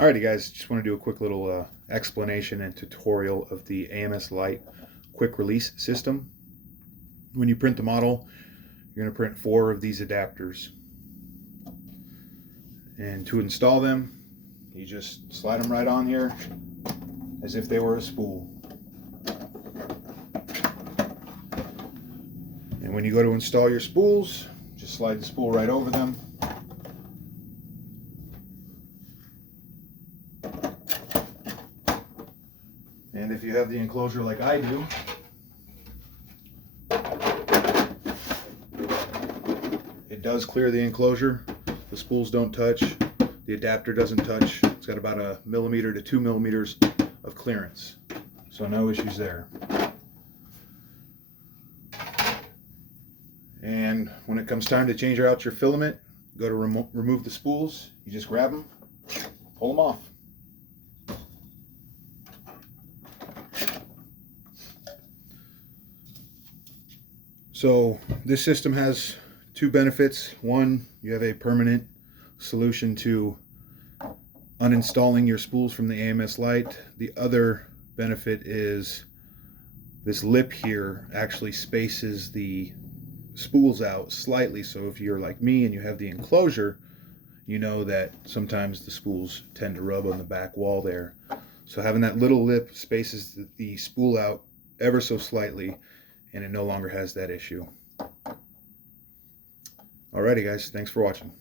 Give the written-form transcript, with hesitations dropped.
Alrighty guys, just want to do a quick little explanation and tutorial of the AMS Lite quick release system. When you print the model, you're going to print 4 of these adapters. And to install them, you just slide them right on here as if they were a spool. And when you go to install your spools, just slide the spool right over them. And if you have the enclosure like I do, it does clear the enclosure. The spools don't touch. The adapter doesn't touch. It's got about 1 millimeter to 2 millimeters of clearance. So no issues there. And when it comes time to change out your filament, go to remove the spools. You just grab them, pull them off. So this system has 2 benefits. One, you have a permanent solution to uninstalling your spools from the AMS Lite. The other benefit is this lip here actually spaces the spools out slightly, so if you're like me and you have the enclosure, you know that sometimes the spools tend to rub on the back wall there. So having that little lip spaces the spool out ever so slightly, and it no longer has that issue. Alrighty guys, thanks for watching.